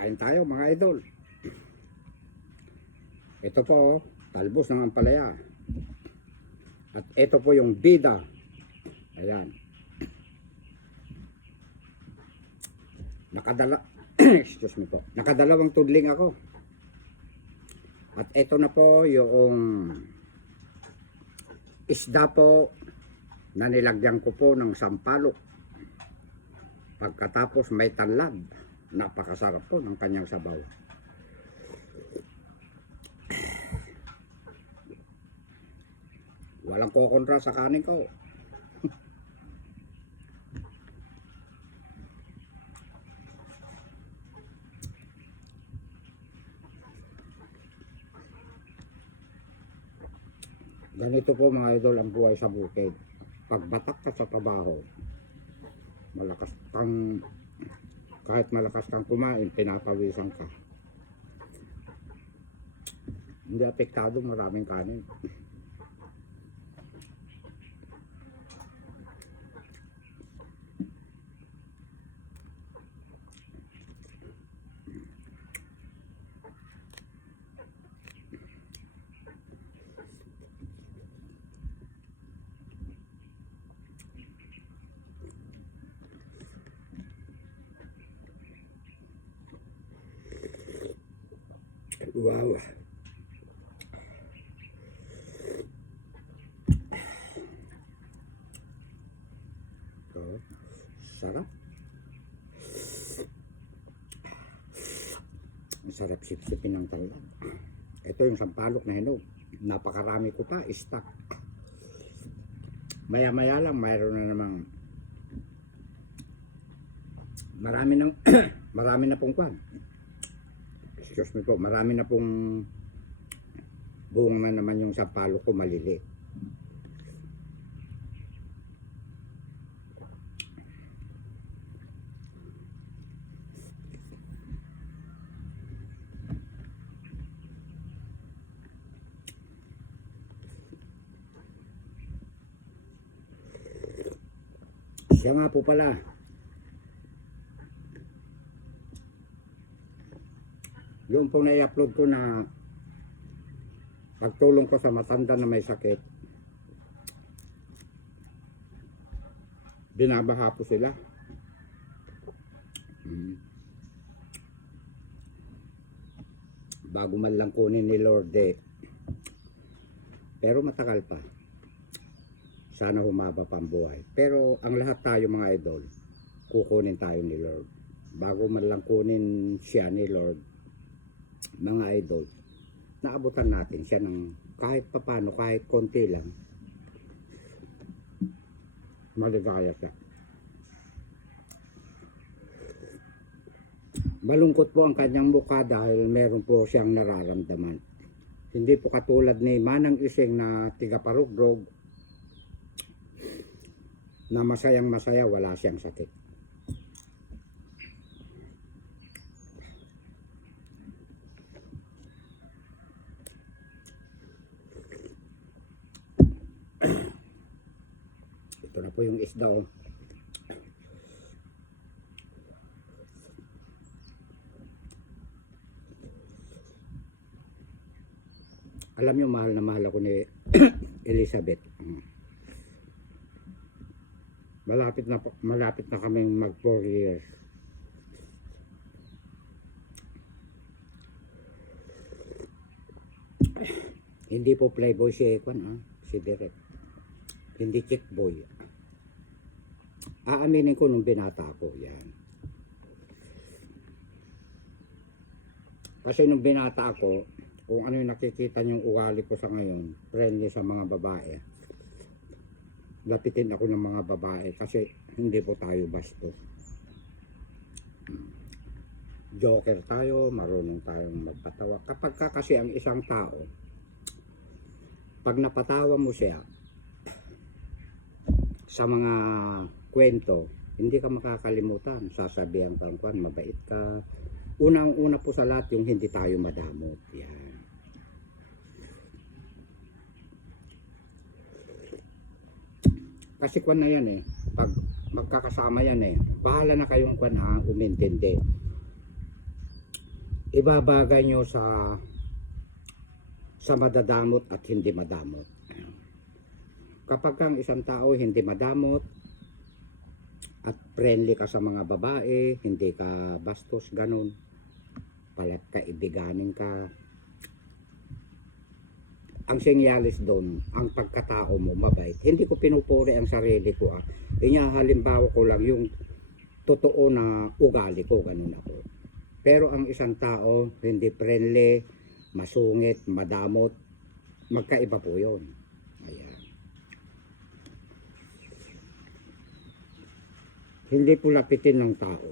Kain tayo mga idol. Ito po, talbos ng ampalaya. At ito po yung bida. Ayan. Excuse me po. Nakadalawang tudling ako. At ito na po yung isda po na nilagyan ko po ng sampalok. Pagkatapos may tanlad. Napakasarap po ng kanyang sabaw. Walang kokontra sa kanin ko. Ganito po mga idol ang buhay sa bukid. Pagbatak ka sa trabaho, malakas kang, kahit malakas kang kumain, pinapawisan ka. Hindi apektado, maraming kanin. Wow. Oh, sarap. Masarap sipsipin ng tanlad. Ito yung sampalok na hinog. Napakarami ko pa, stock. Maya-maya lang, mayroon na namang marami na pong kwan. Excuse me po, marami na pong buong na naman yung sampalok ko, maliliit. Siya nga po pala, yung pong na-upload ko na pagtulong ko sa matanda na may sakit, binabaha po sila. Bago man lang kunin ni Lord pero matagal pa. Sana humaba pa ang buhay. Pero ang lahat tayo mga idol, kukunin tayo ni Lord. Bago man lang kunin siya ni Lord, mga idol, naabutan natin siya ng kahit papano, kahit konti lang, maligaya siya. Malungkot po ang kanyang mukha dahil meron po siyang nararamdaman. Hindi po katulad ni Manang Ising na tiga Parugdrog, na masayang masaya, wala siyang sakit. Ito na po yung isda, oh. Alam niyo, mahal na mahal ako ni Elizabeth. Malapit na kaming mag 4 years. Hindi po playboy si Ekwan, si Derek. Hindi chick boy. Aaminin ko nung binata ko yan. Kasi nung binata ako, kung ano yung nakikita niyong ugali ko sa ngayon, friendly sa mga babae. Lapitin ako ng mga babae kasi hindi po tayo bastos. Joker tayo, marunong tayong magpatawa. Kapag kasi ang isang tao, pag napatawa mo siya sa mga kwento, hindi ka makakalimutan. Sasabihan kang kwan, mabait ka. Unang-una po sa lahat yung hindi tayo madamot. Yan. Kasi kwan na yan pag magkakasama yan bahala na kayong kwan umintindi. ibabagay nyo sa madadamot at hindi madamot. Kapag kang isang tao hindi madamot at friendly ka sa mga babae, hindi ka bastos, ganun, palat kaibiganin ka, ang senyalis doon, ang pagkatao mo mabait. Hindi ko pinupuri ang sarili ko. Halimbawa ko lang yung totoo na ugali ko, ganun ako. Pero ang isang tao, hindi friendly, masungit, madamot, magkaiba po yun. Ayan. Hindi po lapitin ng tao.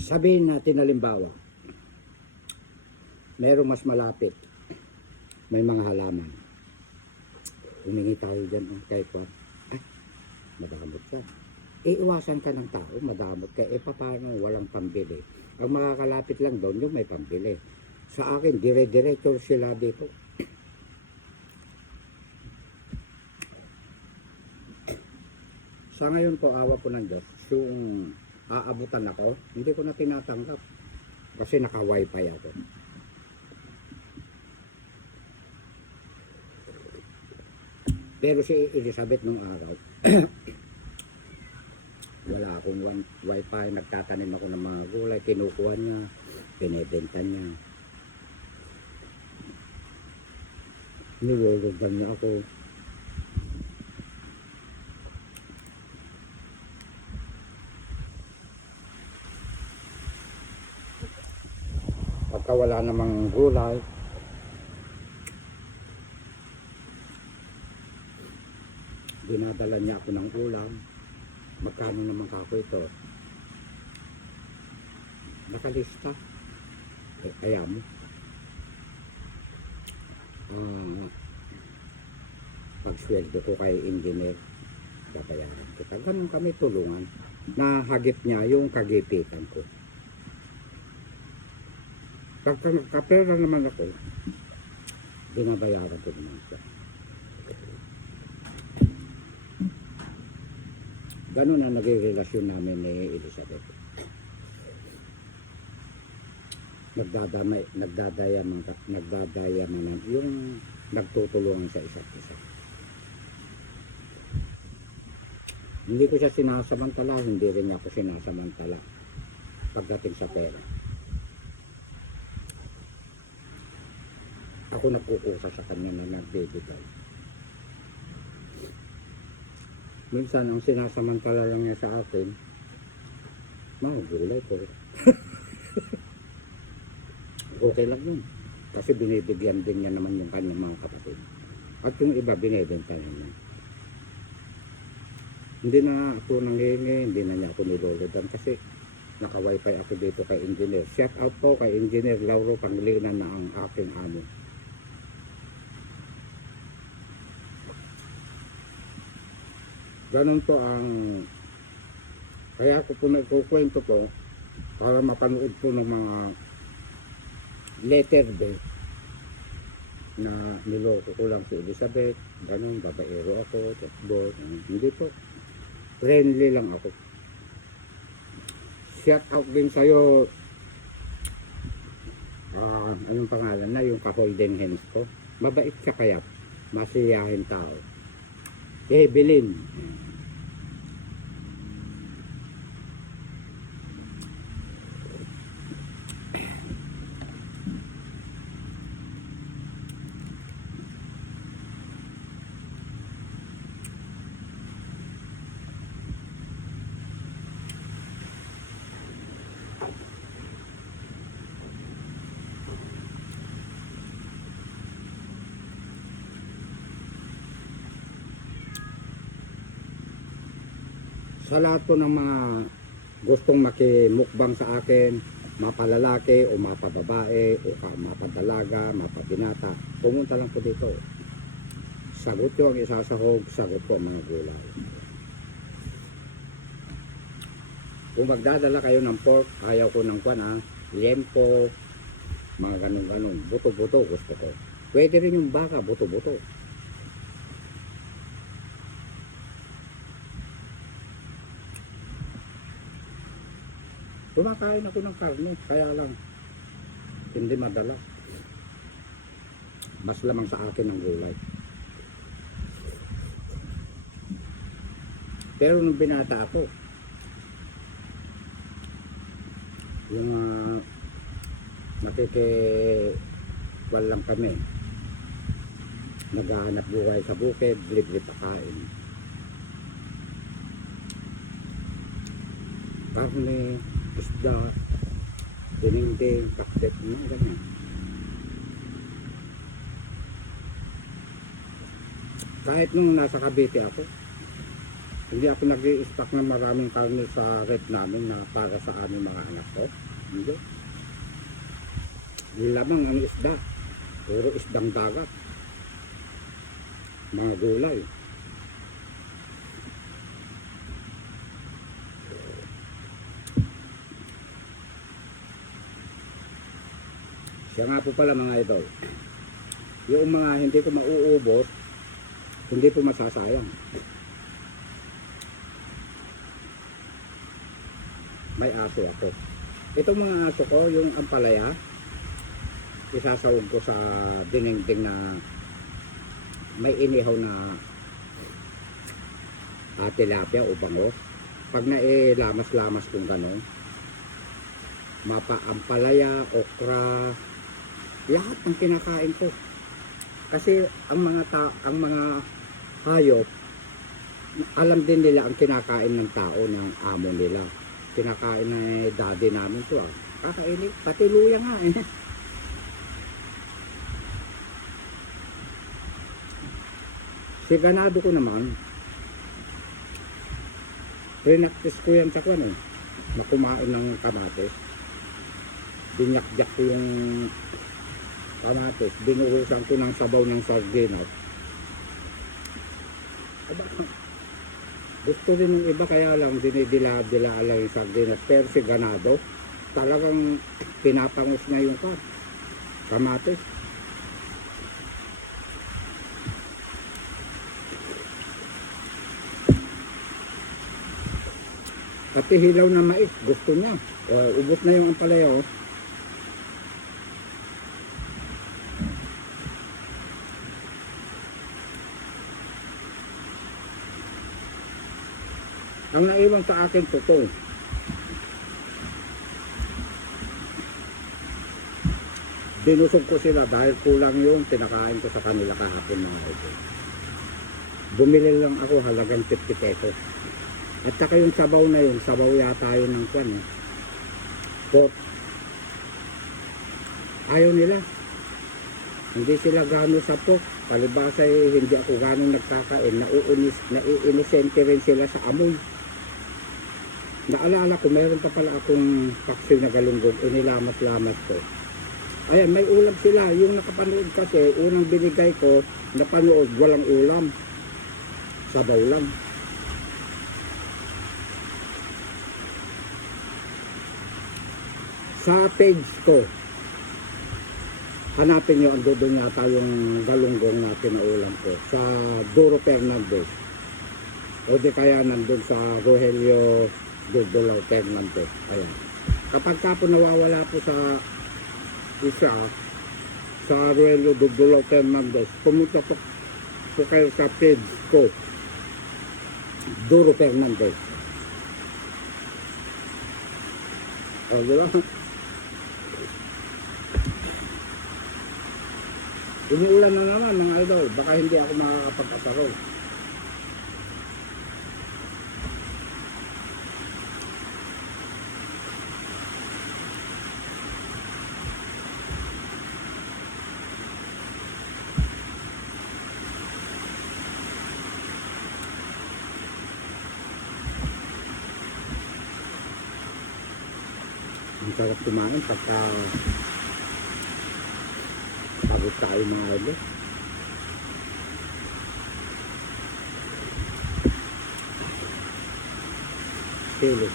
Sabihin natin halimbawa, mayroong mas malapit, may mga halaman. Humingi tayo dyan kay Kwan. Ay, madamot ka. Iiwasan ka ng tao, madamot ka. Paano walang pambili? Ang makakalapit lang doon yung may pambili. Sa akin, dire-diretso sila dito. Sa ngayon po, awa po ng Diyos, yung aabutan ako, hindi ko na tinatanggap kasi naka-wifi ako. Pero si Elizabeth nung araw, wala akong wifi, nagtatanim ako ng mga gulay, kinukuha niya, binebenta niya. Nilulugan niya ako. Pagka wala namang gulay, dinadala niya ako ng ulam. Magkano naman kako ito? Nakalista. Kaya mo. Pagsweldo ko kay engineer, babayaran kita. Ganun kami tulungan. Nahagip niya yung kagipitan ko. Kapera naman ako, binabayaran ko naman siya. Ganun ang naging relasyon namin ni Elizabeth. Nagdadayamanan, yung nagtutulungan sa isa't isa. Hindi ko siya sinasamantala, hindi rin ako sinasamantala pagdating sa pera. Ako nagkukusa sa kanya na nagbibigay. Minsan ang sinasamantala lang niya sa akin, gulay ko. Okay lang yun. Kasi binibigyan din niya naman yung kanyang mga kapatid. At yung iba binibenta niya. Hindi na ako nangingi, hindi na niya ako niluludan kasi naka-wifi ako dito kay engineer. Shout out po kay engineer Lauro Panglinan na ang aking amo. Ganon po ang kaya ako po nagkukwento po para mapanood po ng mga letter B na niloko ko lang si Elizabeth, ganon, babaero ako, boy, hindi po, friendly lang ako. Shout out din sa'yo, anong pangalan na, yung ka-holding hands ko, mabait siya kaya, masiyahin tao. Evelyn. Sa lahat po ng mga gustong makimukbang sa akin, mapalalaki o mapababae o mapadalaga, mapabinata, pumunta lang po dito. Sagot ko ang isasahog, sagot ko ang mga gulay. Kung magdadala kayo ng pork, ayaw ko ng liempo, mga ganun-ganun, buto-buto gusto ko. Pwede rin yung baka, buto-buto. Kumakain ako ng karne, kaya lang hindi madala. Mas lamang sa akin ang gulay. Pero nung binata ako, yung nakikiwal lang kami, naghahanap buhay sa bukid, libre pakain. Karne, isda, dinengdeng, kapdet, mga ganyan. Kahit nung nasa Cavite ako, hindi ako nag-i-stock ng maraming karne sa rep namin na para sa aming mga anak ko. Hindi. Yung lamang ang isda, puro isdang dagat, mga gulay. Siya nga po pala mga idol, yung mga hindi ko mauubos, hindi po masasayang. May aso ako. Itong mga aso ko, yung ampalaya, isasawag ko sa dinengdeng na may inihaw na tilapia o bangos. Pag nailamas-lamas kung gano'n, mapa ampalaya, okra, lahat ng kinakain ko. Kasi ang mga hayop, alam din nila ang kinakain ng tao, ng amo nila. Kinakain na daddy namin to kakainin, pati luya nga Si ganado ko naman, pinaktis ko yan sa kwan na kumain ng kamatis. Binyak-jak ko yung kamatis, binuhusan ko ng sabaw ng sardinas. Gusto rin yung iba, kaya lang dinidila-dila lang yung sardinas. Pero si ganado, talagang pinapangos na yung kamatis. Pati hilaw na mais, gusto niya. Ubos na yung ampalaya. Ang naiwan sa akin totoo. Binusog ko sila dahil kulang yung pinakain ko sa kanila kahapon mga ito. Bumili lang ako halagang 50 pesos. At saka yung sabaw na yun, sabaw yata yun ng kwan pork. Ayaw nila. Hindi sila gano'n sa pork. Palibasa hindi ako gano'n nagkakain. Naiinosente rin sila sa amoy. Naalala ko, mayroon pa pala akong paksiw na galunggong, inilamat-lamat ko. Ayan, may ulam sila. Yung nakapanood kasi, unang binigay ko, napanood, walang ulam. Sabaw lang. Sa page ko, hanapin nyo, ando doon yata yung galunggong na pinaulam ko. Sa Duro Fernandez. O di kaya nandun sa Rogelio Dudulaw Fernandez. Ayan. Kapag ka po nawawala po sa isa, sa Rogelio Dudulaw Fernandez, pumunta po kayo sa page ko, Duro Fernandez. O, di ba? Umuulan na naman mga idol, baka hindi ako makakapag-asaro. Ang sarap kumain pagka pagod tayo mga idol. Sili.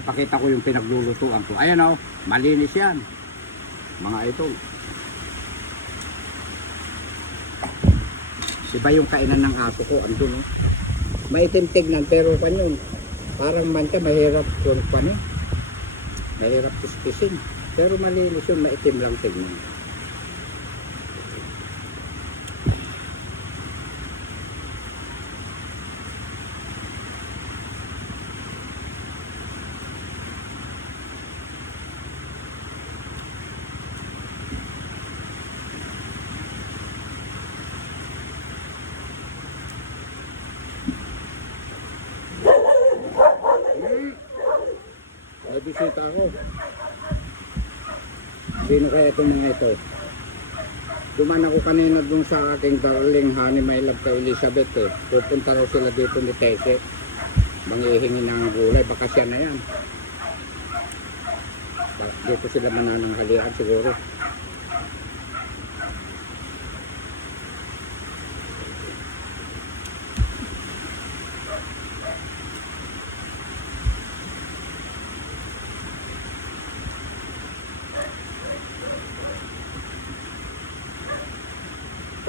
Ipakita ko yung pinaglulutuan ko. Ayan o, malinis yan mga idol. Iba yung kainan ng aso ko, andun oh. Maitim tignan pero yun, parang mancha mahirap yung mahirap pispisin. Pero malinis yun, maitim lang tignan. May bisita ako. Sino kaya itong mga ito? Duman ako kanina dun sa aking darling honey my love kay Elizabeth eh. Pupunta raw sila dito ni Tese. Manghihingi ng gulay. Baka siya na yan. Dito sila manananghalian siguro.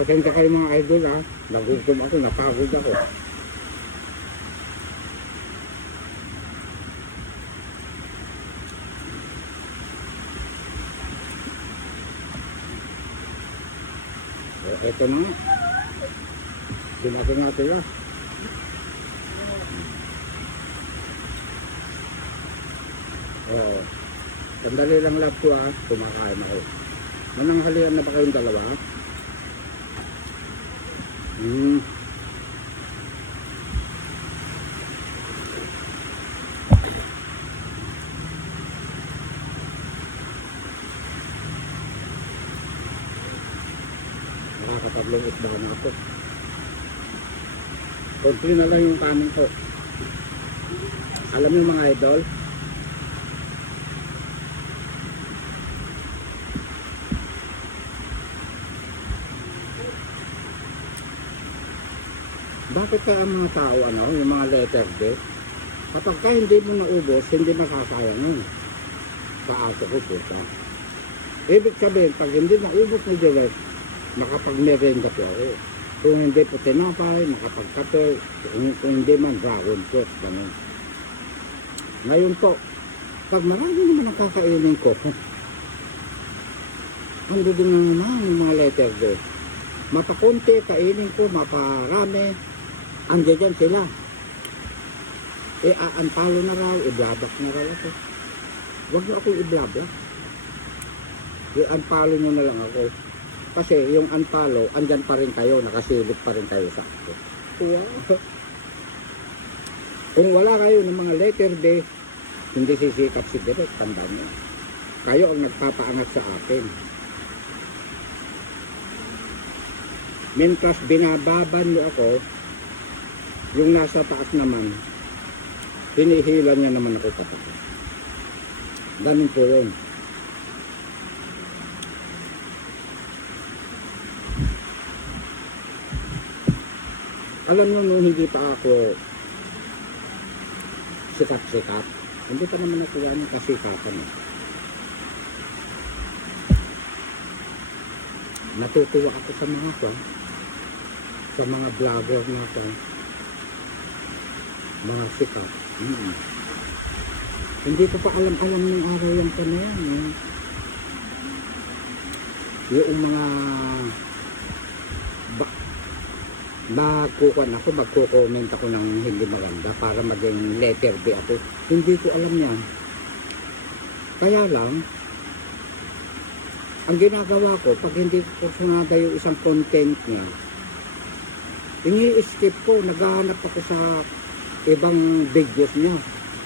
Pasensya kayo mga idol ha. Nagutom ako, napagod ako. Ito na nga. Dumaki nga sila. Oo. Sandali lang love ko ha. Kumakain ako. Mananghalian na ba kayong dalawa? Nakakatatlong isda na ako. Konti na lang yung kanin ko. Alam niyo mga idol, bakit kaya ang mga tao, yung mga letter D, kapag ka hindi mo naubos, hindi masasayang yun. Sa aso ko po siya. Ibig sabihin, pag hindi naubos ni Direct, makapag-merenda po ako. Kung hindi po tinapay, makapag-kape, kung hindi man dragon fruit, ganun. Ngayon po, pag marami naman ang kakainin ko, ando din naman yung mga letter D. Mapakunti, kainin ko, maparami, andiyan dyan sila. Aanpalo na raw, iblabak na raw ako. Huwag na akong iblabak. Unfollow nyo na lang ako. Kasi yung unfollow, andyan pa rin kayo, nakasilip pa rin kayo sa ako. Wow. Kung wala kayo ng mga letter D, hindi sisikap si Direct, tandaan mo. Kayo ang nagpapaangat sa akin. Mientras binababan nyo ako, yung nasa taas naman, hinihilan niya naman ako patatas. Ganun po yun. Alam nyo, nung hindi pa ako sikat-sikat, hindi pa naman ako yan kasikatan. Natutuwa ako sa mga sa mga vlogger na mga sikat. Hindi ko pa alam ng araw yung na yan. Yung mga magko-comment ako ng hindi maganda para maging letter B ako. Hindi ko alam yan. Kaya lang, ang ginagawa ko, pag hindi ko sunada yung isang content niya, ini-skip ko, naghahanap ako sa ibang videos niya.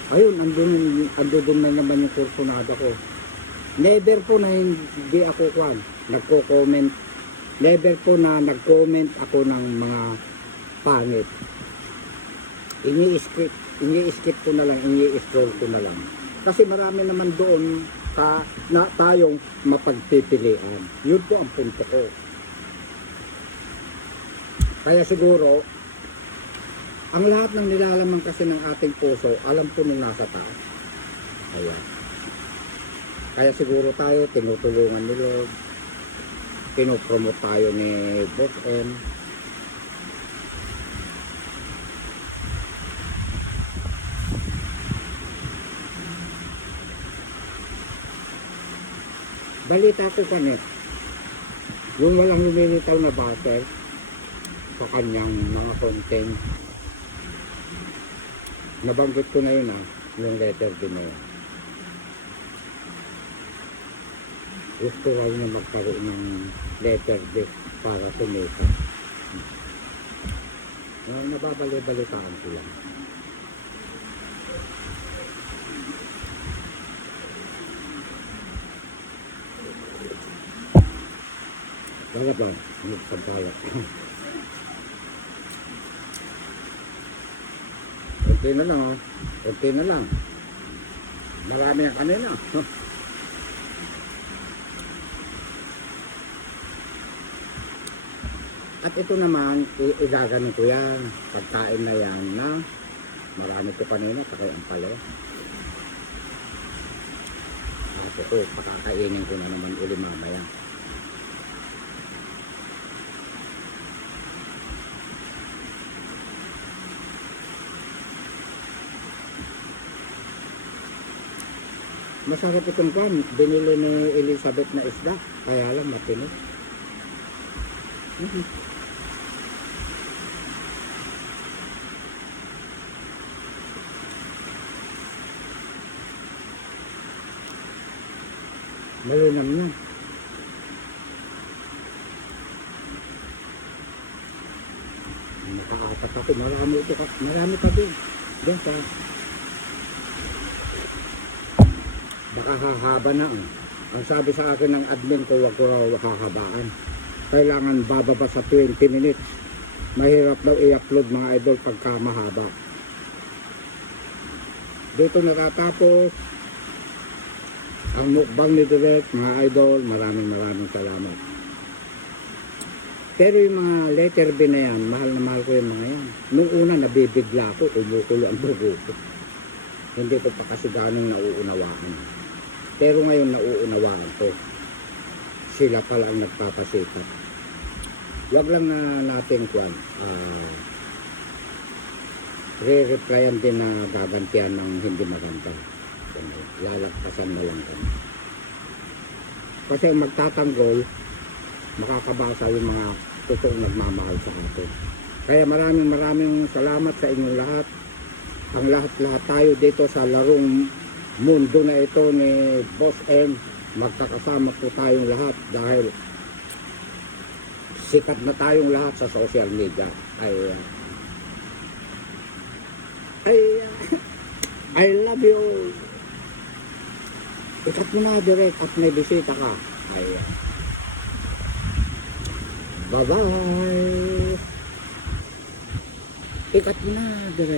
Ayun, andun na naman yung kursunada ko. Never po na hindi ako nagko-comment. Never po na nag-comment ako ng mga pangit. Ini-skip ko na lang, ini-scroll ko na lang. Kasi marami naman doon na tayong mapagpipilian. Yun po ang punto ko. Kaya siguro, ang lahat ng nilalaman kasi ng ating puso, alam po nung nasa taas. Kaya siguro tayo, tinutulungan ni Lord. Pinopromote tayo ni Boss M. balita ko kanit, yung walang lumilitaw na buzzer sa kanyang mga content. Nabanggit ko na yun yung letter din na yun. Gusto raw na magkaroon ng letter din para sumikat. Nababali-balitaan ko lang. Wala ba? Magsabayat. Okay na lang Okay na lang. Marami ang kanina. At ito naman, igaganin ko yan. Pagkain na yan na marami ko kanina, saka ang palo. At ito, pakakainin ko na naman uli mamaya. Masarap itong kwan. Binili ni Elizabeth na isda. Kaya lang matinig. Malinam na. Nakaapat ako. Marami pa din. Diyan sa baka hahaba na. Ang sabi sa akin ng admin ko, wag ko raw hahabaan. Kailangan bababa sa 20 minutes. Mahirap daw i-upload mga idol pagka mahaba. Dito natatapos ang mukbang ni Direk, mga idol. Maraming salamat. Pero yung mga letter B na yan, mahal na mahal ko yung mga yan. Nung una nabibigla ko, umukulo ang dugo ko. Hindi ko pa kasi ganong nauunawaan. Pero ngayon nauunawaan ko. Sila pala ang nagpapasikat. Huwag lang natin re-replyan din na gagantihan ng hindi maganda. Lalagpasan na lang ko. Kasi magtatanggol, makakabasa yung mga totoong nagmamahal sa atin. Kaya maraming salamat sa inyong lahat. Ang lahat tayo dito sa larong mundo na ito ni Boss M, magkakasama po tayong lahat dahil sikat na tayong lahat sa social media. I love you. Ikat mo na direct at may bisita ka. Bye bye. Ikat mo na direct.